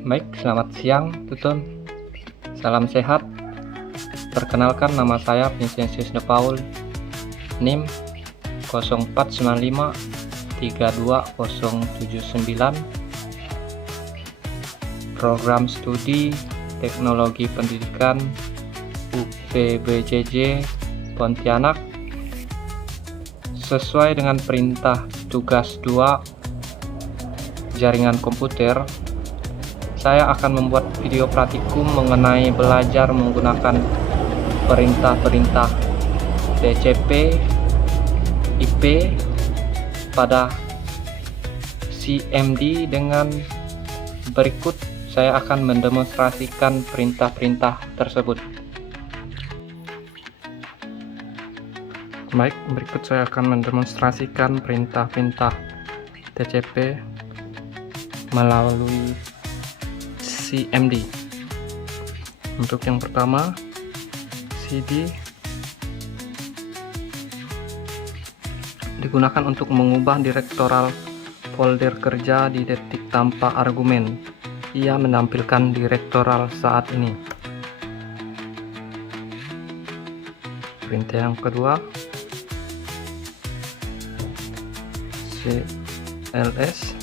Baik, selamat siang, Tutun. Salam sehat. Perkenalkan, nama saya Vincentius de Paul, NIM 0495 32079, Program Studi Teknologi Pendidikan UPBJJ Pontianak. Sesuai dengan perintah tugas 2 jaringan komputer, saya akan membuat video praktikum mengenai belajar menggunakan perintah-perintah TCP, IP pada CMD. Dengan berikut saya akan mendemonstrasikan perintah-perintah tersebut. Baik, berikut saya akan mendemonstrasikan perintah-perintah TCP melalui CMD. Untuk yang pertama, CD digunakan untuk mengubah direktoral folder kerja di detik tanpa argumen. Ia menampilkan direktoral saat ini. Perintah yang kedua, CLS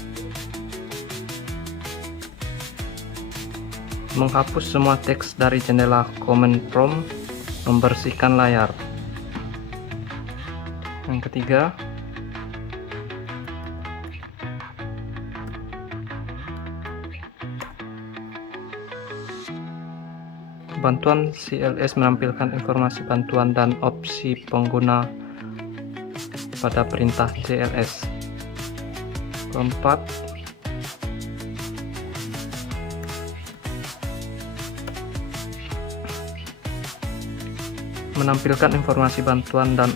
menghapus semua teks dari jendela command prompt, membersihkan layar. Yang ketiga, bantuan CLS menampilkan informasi bantuan dan opsi pengguna pada perintah CLS. Keempat, menampilkan informasi bantuan dan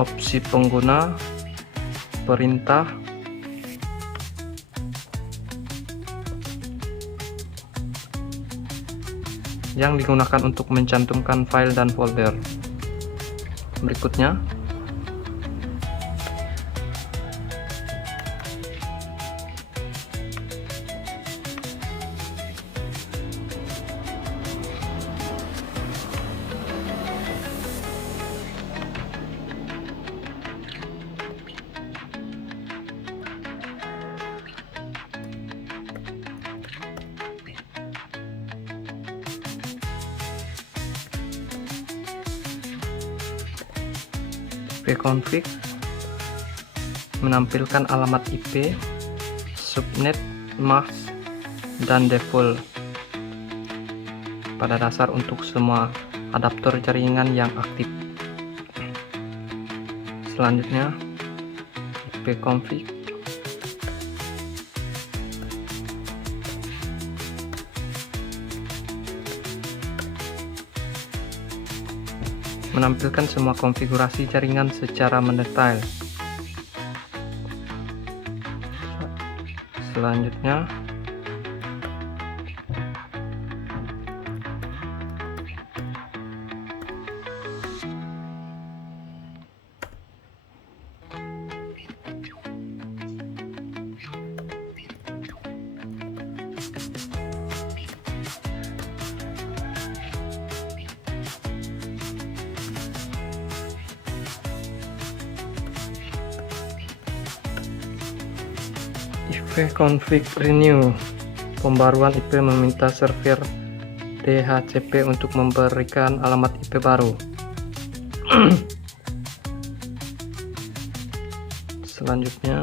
opsi pengguna perintah yang digunakan untuk mencantumkan file dan folder. Berikutnya, ipconfig menampilkan alamat IP, subnet, mask, dan default pada dasar untuk semua adaptor jaringan yang aktif. Selanjutnya, ipconfig menampilkan semua konfigurasi jaringan secara mendetail. Selanjutnya, ipconfig renew pembaruan IP meminta server DHCP untuk memberikan alamat IP baru. Selanjutnya,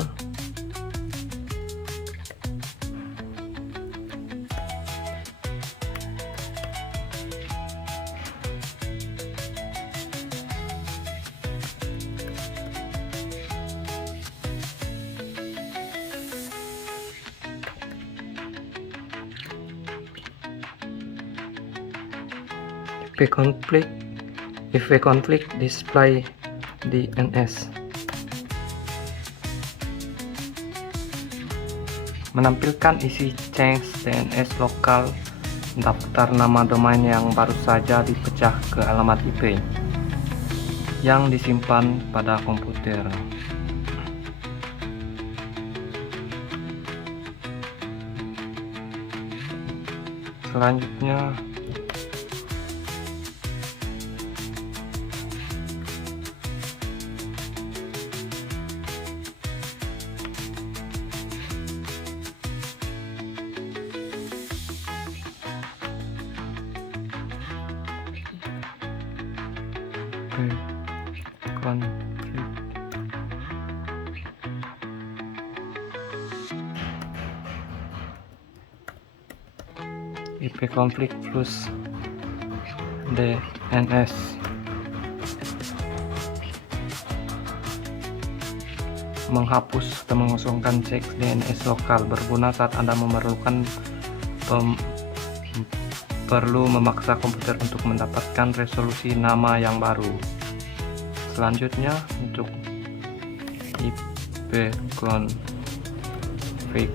ipconfig display DNS menampilkan isi change DNS lokal daftar nama domain yang baru saja dipecah ke alamat IP yang disimpan pada komputer. Selanjutnya IP konflik plus DNS. Menghapus atau mengosongkan cek DNS lokal berguna saat Anda memerlukan perlu memaksa komputer untuk mendapatkan resolusi nama yang baru. Selanjutnya untuk IP config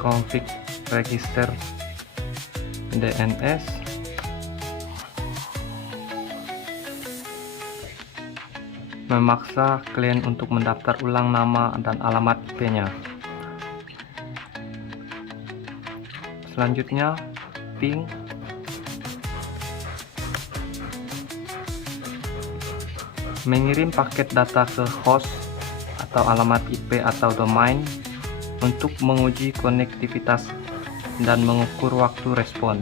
config register DNS. Memaksa klien untuk mendaftar ulang nama dan alamat IP-nya. Selanjutnya ping mengirim paket data ke host atau alamat IP atau domain untuk menguji konektivitas dan mengukur waktu respon.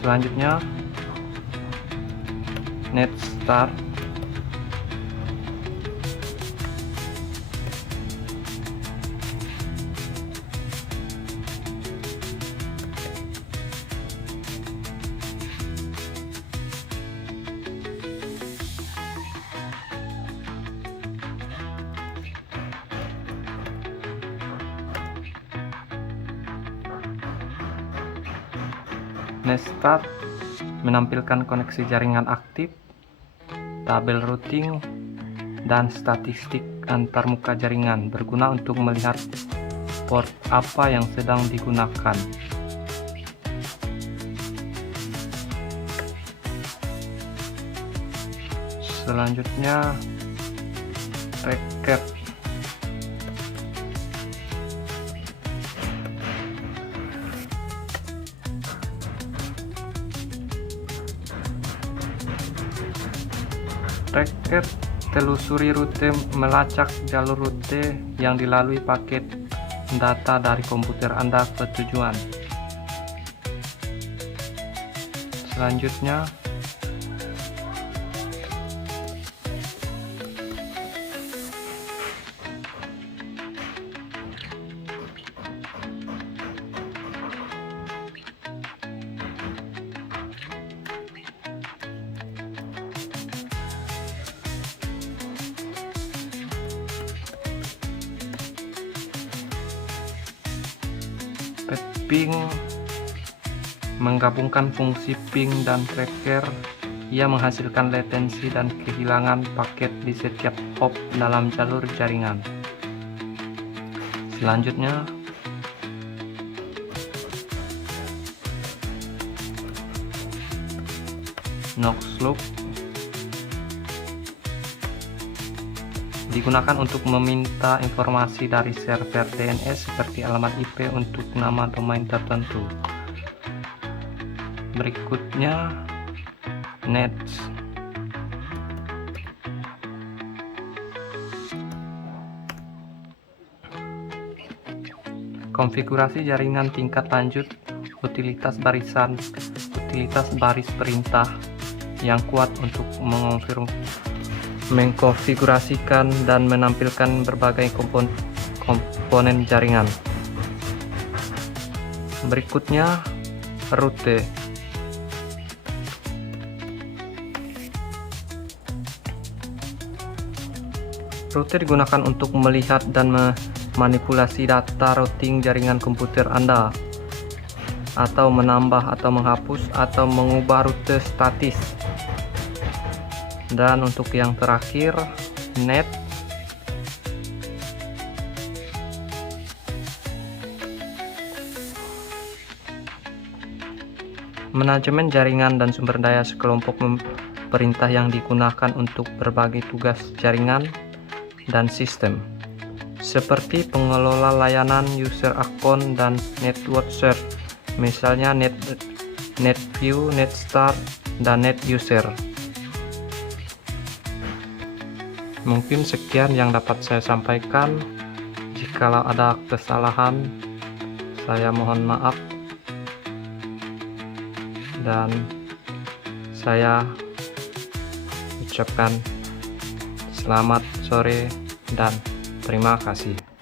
Selanjutnya net start menampilkan koneksi jaringan aktif, tabel routing, dan statistik antarmuka jaringan berguna untuk melihat port apa yang sedang digunakan. Selanjutnya recap. Telusuri rute, melacak jalur rute yang dilalui paket data dari komputer Anda ke tujuan. Selanjutnya ping menggabungkan fungsi ping dan tracker. Ia menghasilkan latensi dan kehilangan paket di setiap hop dalam jalur jaringan. Selanjutnya Knox-loop digunakan untuk meminta informasi dari server DNS seperti alamat IP untuk nama domain tertentu. Berikutnya nets. Konfigurasi jaringan tingkat lanjut, utilitas baris perintah yang kuat untuk mengkonfigurasikan dan menampilkan berbagai komponen jaringan. Berikutnya rute. Rute digunakan untuk melihat dan memanipulasi data routing jaringan komputer Anda, atau menambah atau menghapus atau mengubah rute statis. Dan untuk yang terakhir, net. manajemen jaringan dan sumber daya sekelompok perintah yang digunakan untuk berbagai tugas jaringan dan sistem, seperti pengelola layanan, user account, dan network share, misalnya NetView, NetStart, dan NetUser. Mungkin sekian yang dapat saya sampaikan. Jikalau ada kesalahan, saya mohon maaf, dan saya ucapkan selamat sore dan terima kasih.